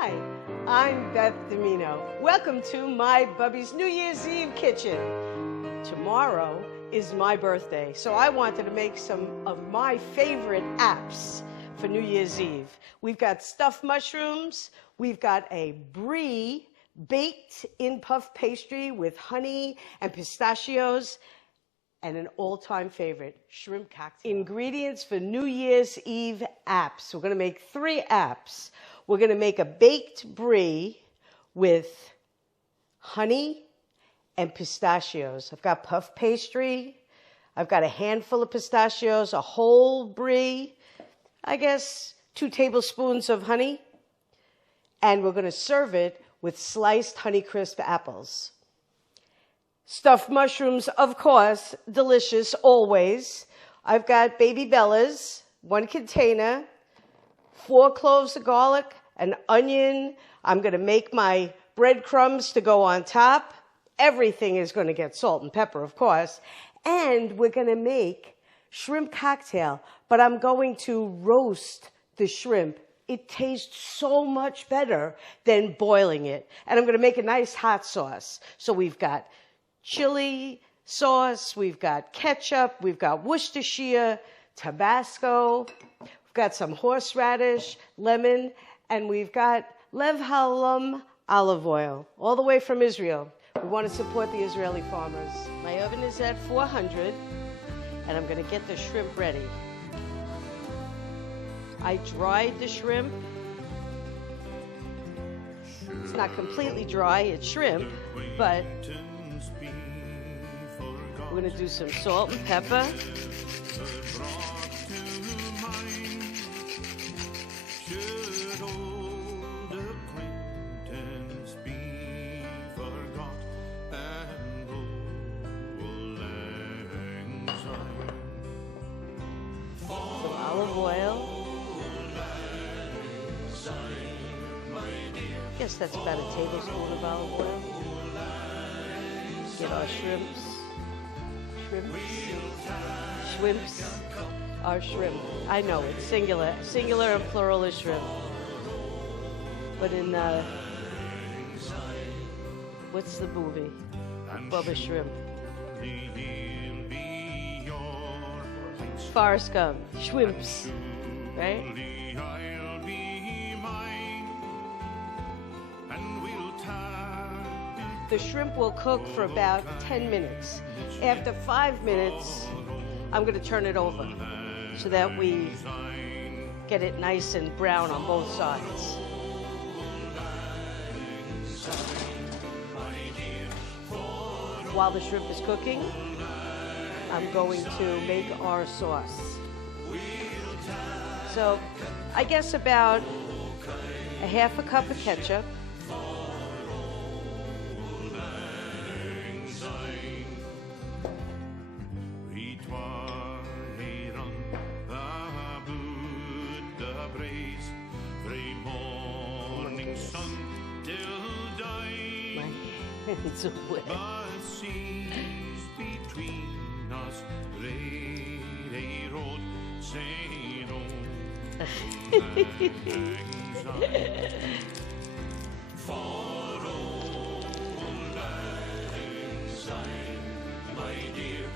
Hi, I'm Beth Dimino. Welcome to my Bubbie's New Year's Eve kitchen. Tomorrow is my birthday, so I wanted to make some of my favorite apps for New Year's Eve. We've got stuffed mushrooms, we've got a brie baked in puff pastry with honey and pistachios, and an all-time favorite, shrimp cocktail. Ingredients for New Year's Eve apps. We're going to make 3 apps. We're going to make a baked brie with honey and pistachios. I've got puff pastry. I've got a handful of pistachios, a whole brie, I guess 2 tablespoons of honey. And we're going to serve it with sliced Honeycrisp apples. Stuffed mushrooms, of course, delicious always. I've got baby bellas, 1 container, 4 cloves of garlic, an onion. I'm going to make my breadcrumbs to go on top. Everything is going to get salt and pepper, of course. And we're going to make shrimp cocktail, but I'm going to roast the shrimp. It tastes so much better than boiling it. And I'm going to make a nice hot sauce. So we've got chili sauce, we've got ketchup, we've got Worcestershire, Tabasco, we've got some horseradish, lemon, and we've got Lev Halom olive oil, all the way from Israel. We want to support the Israeli farmers. My oven is at 400, and I'm going to get the shrimp ready. I dried the shrimp. It's not completely dry, it's shrimp, but we're going to do some salt and pepper. Some olive oil. I guess that's about a tablespoon of olive oil. Get our shrimps. Shrimps are shrimp. I know it's singular and plural is shrimp. But in what's the movie? Bubba Shrimp. Forrest Gump. Shrimps, right? The shrimp will cook for about 10 minutes. After 5 minutes, I'm going to turn it over so that we get it nice and brown on both sides. While the shrimp is cooking, I'm going to make our sauce. So I guess about a half a cup of ketchup. It's a wet.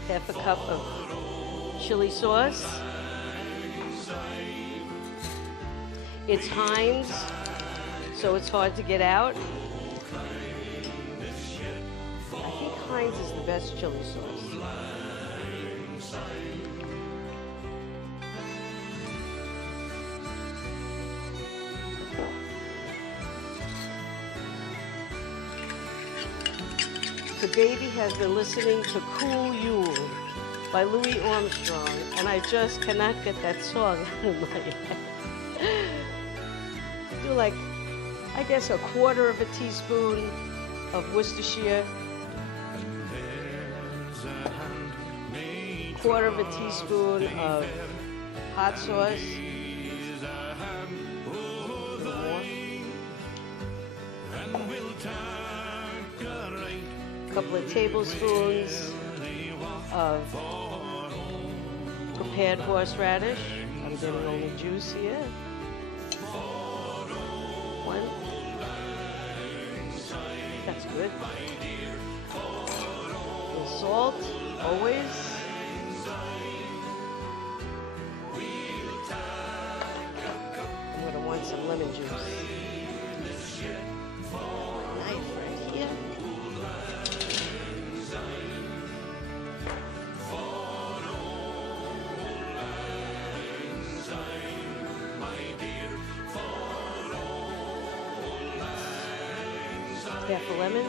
Half a cup of chili sauce. It's Heinz, so it's hard to get out. I think Heinz is the best chili sauce. The baby has been listening to Cool Yule by Louis Armstrong, and I just cannot get that song out of my head. Do like, I guess, a quarter of a teaspoon of Worcestershire, quarter of a teaspoon of hot sauce, a couple of tablespoons of prepared horseradish. I'm getting only juice here. 1 That's good. A little salt, always. I'm going to want some lemon juice. Knife right here. Half a lemon.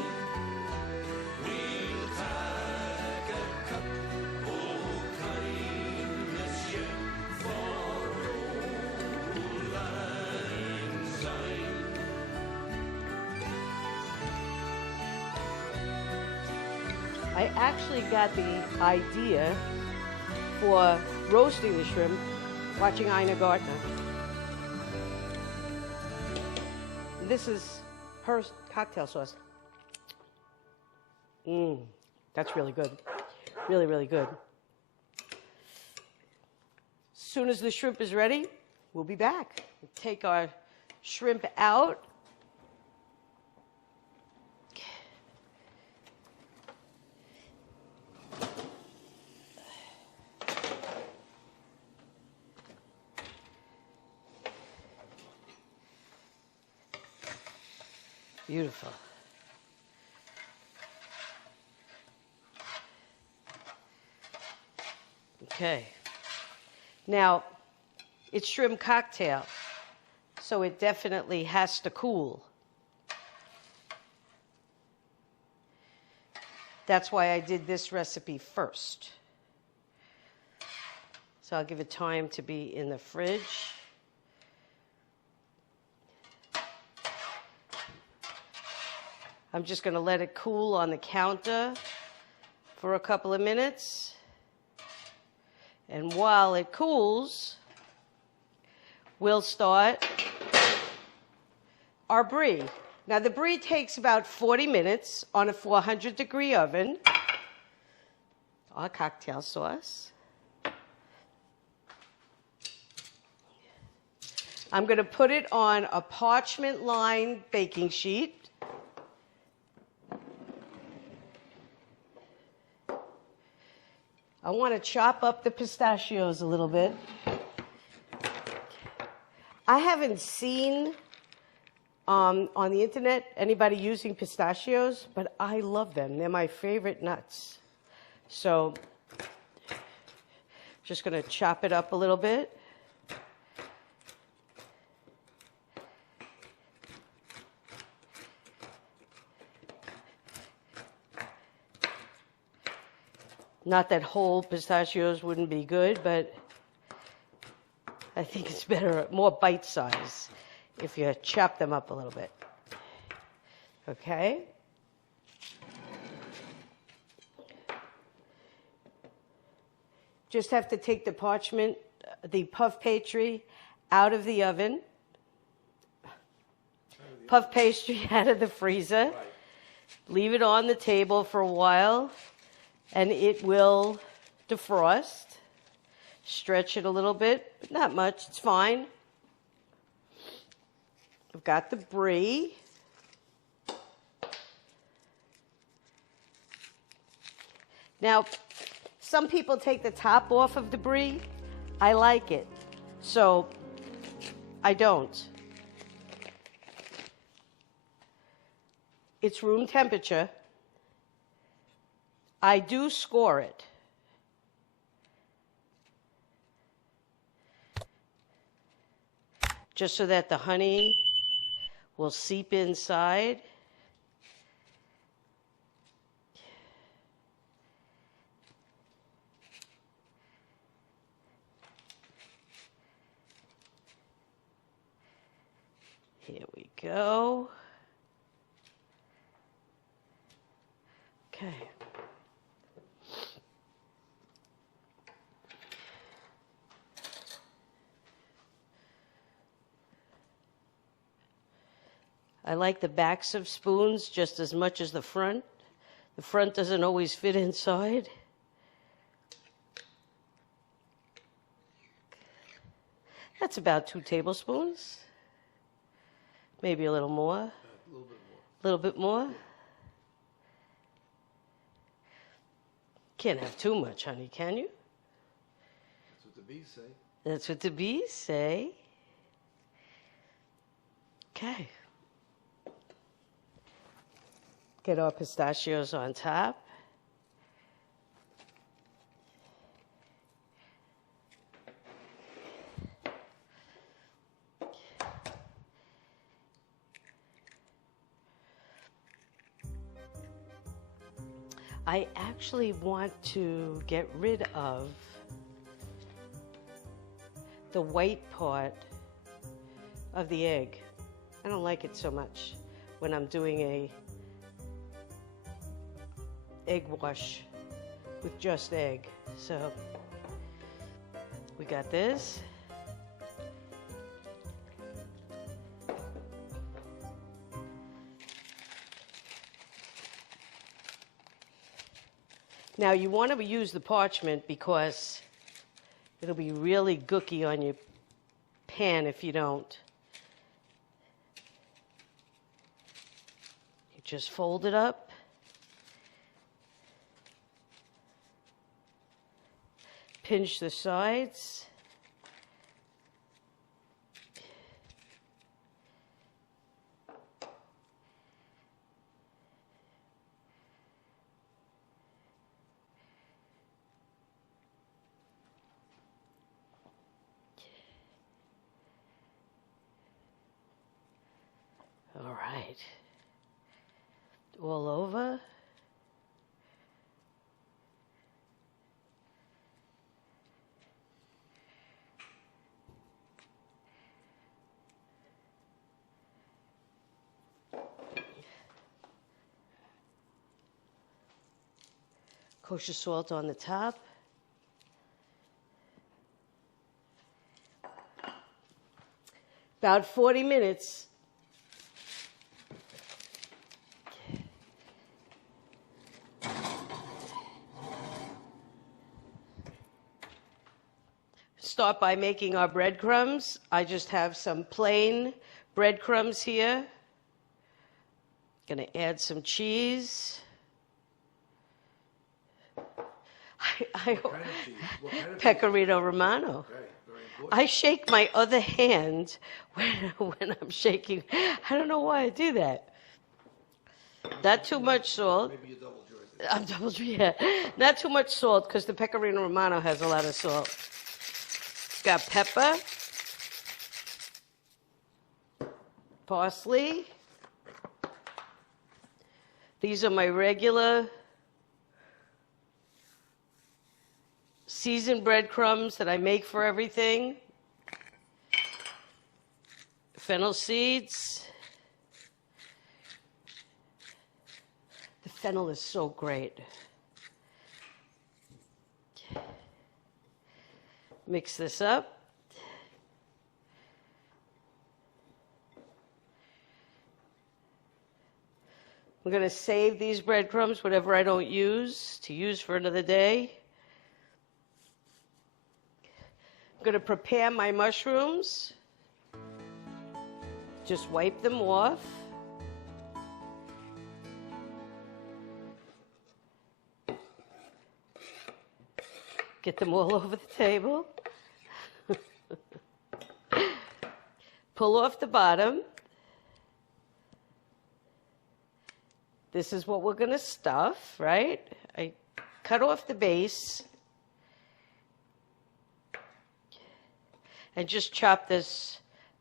I actually got the idea for roasting the shrimp watching Ina Gardner. This is her cocktail sauce. That's really good. Really, really good. As soon as the shrimp is ready, we'll be back. We'll take our shrimp out. Beautiful. Okay. Now, it's shrimp cocktail, so it definitely has to cool. That's why I did this recipe first. So I'll give it time to be in the fridge. I'm just going to let it cool on the counter for a couple of minutes. And while it cools, we'll start our brie. Now, the brie takes about 40 minutes on a 400-degree oven. Our cocktail sauce. I'm going to put it on a parchment-lined baking sheet. I want to chop up the pistachios a little bit. I haven't seen on the internet anybody using pistachios, but I love them. They're my favorite nuts. So just going to chop it up a little bit. Not that whole pistachios wouldn't be good, but I think it's better, more bite size, if you chop them up a little bit. Okay? Just have to take the parchment, the puff pastry out of the oven. Puff pastry out of the freezer. Leave it on the table for a while. And it will defrost. Stretch it a little bit, but not much. It's fine. I've got the brie. Now, some people take the top off of the brie. I like it, so I don't. It's room temperature. I do score it. Just so that the honey will seep inside. Here we go. Okay. I like the backs of spoons just as much as the front. The front doesn't always fit inside. That's about 2 tablespoons. Maybe a little more. A little bit more. Can't have too much, honey, can you? That's what the bees say. That's what the bees say. Okay. Get our pistachios on top. I actually want to get rid of the white part of the egg. I don't like it so much when I'm doing a egg wash with just egg. So we got this. Now you want to use the parchment because it'll be really gooky on your pan if you don't. You just fold it up. Pinch the sides. All right. All over. Kosher salt on the top. About 40 minutes. Start by making our breadcrumbs. I just have some plain breadcrumbs here. Gonna add some cheese. What kind of cheese? What kind of Pecorino Romano. Okay, very important. I shake my other hand when I'm shaking. I don't know why I do that. Not too much salt. Maybe you double jointed. I'm double, yeah. Not too much salt because the Pecorino Romano has a lot of salt. Got pepper, parsley. These are my regular seasoned breadcrumbs that I make for everything. Fennel seeds. The fennel is so great. Mix this up. I'm going to save these breadcrumbs, whatever I don't use, to use for another day. I'm going to prepare my mushrooms. Just wipe them off. Get them all over the table. Pull off the bottom. This is what we're going to stuff, right? I cut off the base and just chop the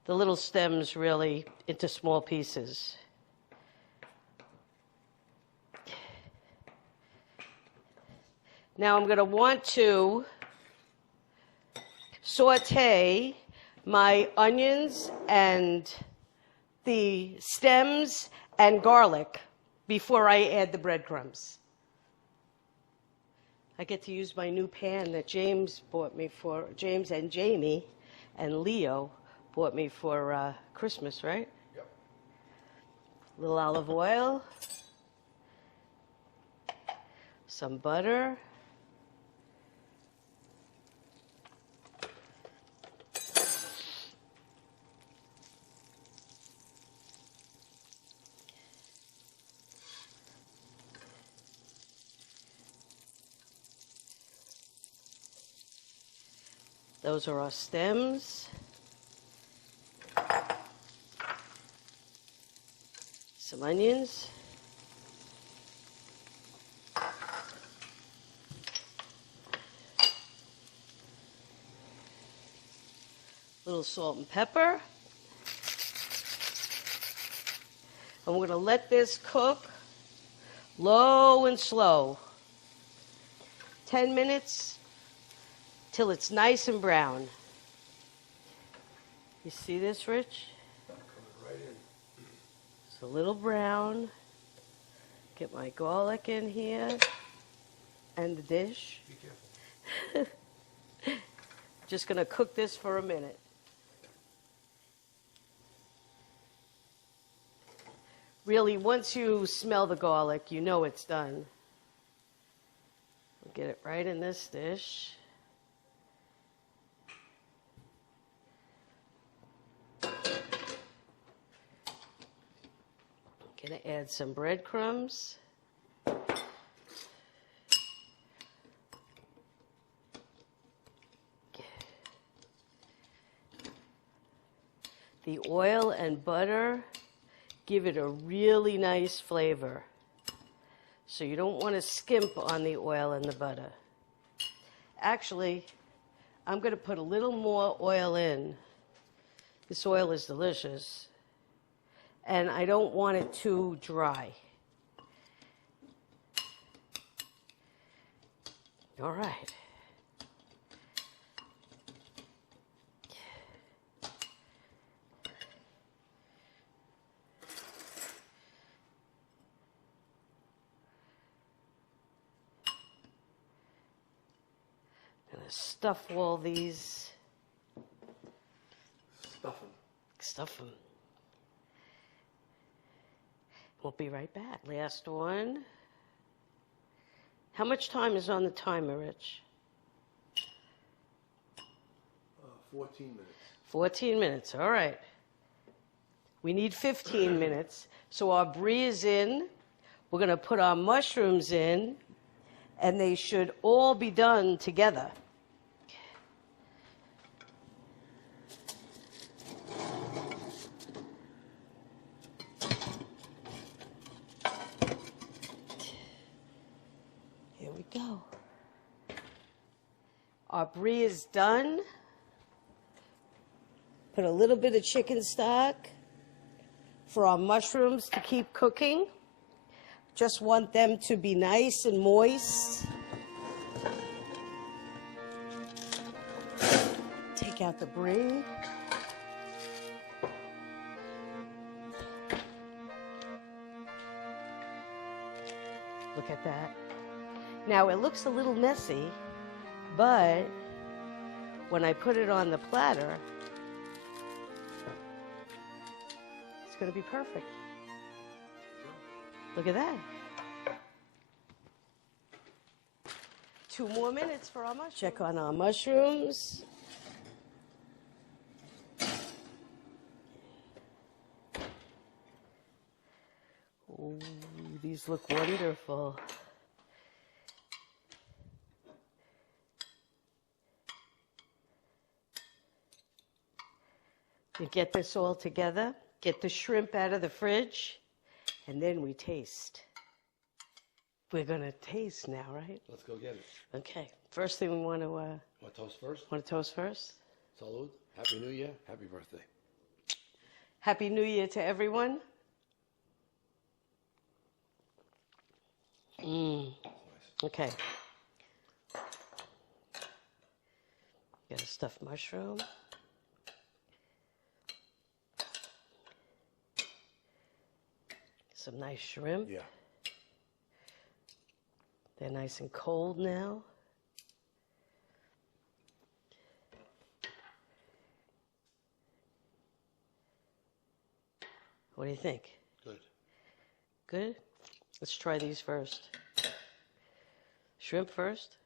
little stems really into small pieces. Now I'm going to want to saute my onions and the stems and garlic before I add the breadcrumbs. I get to use my new pan that James bought me for, James and Jamie and Leo bought me for Christmas, right? Yep. A little olive oil, some butter, Those are our stems. Some onions. Little salt and pepper. And we're going to let this cook low and slow. 10 minutes till it's nice and brown. You see this, Rich? Coming right in. It's a little brown. Get my garlic in here and the dish. Be careful. Just going to cook this for a minute. Really, once you smell the garlic, you know it's done. Get it right in this dish. I'm going to add some breadcrumbs. The oil and butter give it a really nice flavor. So you don't want to skimp on the oil and the butter. Actually, I'm going to put a little more oil in. This oil is delicious. And I don't want it too dry. All right. Stuff all these. Stuff them. We'll be right back. Last one. How much time is on the timer, Rich? 14 minutes. 14 minutes, all right. We need 15 minutes. So our brie is in. We're going to put our mushrooms in, and they should all be done together. Go. Our brie is done. Put a little bit of chicken stock for our mushrooms to keep cooking. Just want them to be nice and moist. Take out the brie. Look at that. Now, it looks a little messy, but when I put it on the platter, it's going to be perfect. Look at that. 2 more minutes for our mushrooms. Check on our mushrooms. Ooh, these look wonderful. We get this all together, get the shrimp out of the fridge, and then we taste. We're going to taste now, right? Let's go get it. Okay. First thing we want to... Want to toast first? Want to toast first? Salud. Happy New Year. Happy birthday. Happy New Year to everyone. Nice. Okay. Got a stuffed mushroom. Some nice shrimp. Yeah. They're nice and cold now. What do you think? Good. Good? Let's try these first. Shrimp first.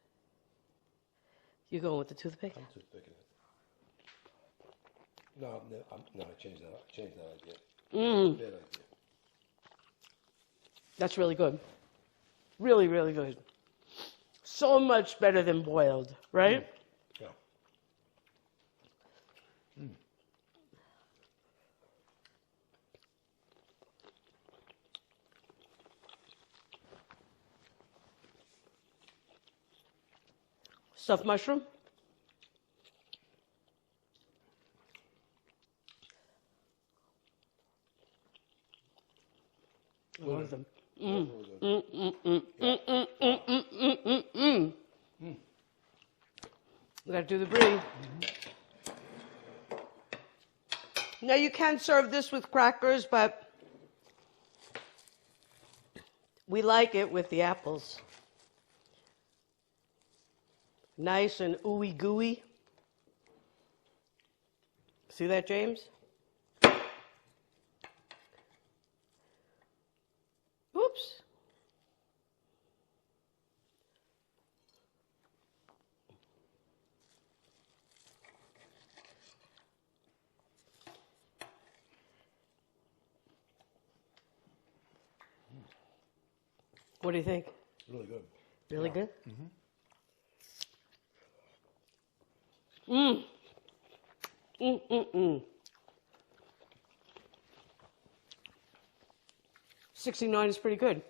You going with the toothpick? I'm toothpicking it. No, I changed that. I changed that idea. Bad idea. That's really good. Really, really good. So much better than boiled, right? Yeah. Stuffed mushroom. I love them. Mm. Mm, mm, mm, mm, mm, mm, mm, mm, mm, mm. We gotta do the brie. Now you can serve this with crackers, but we like it with the apples. Nice and ooey gooey. See that, James? Oops. What do you think? Really good. Really good? Mmm. Mm, mm, mm. 69 is pretty good.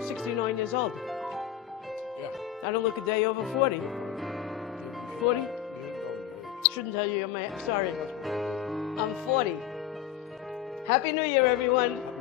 69 years old. Yeah. I don't look a day over 40. 40? You didn't know. Shouldn't tell you, sorry. I'm 40. Happy New Year, everyone.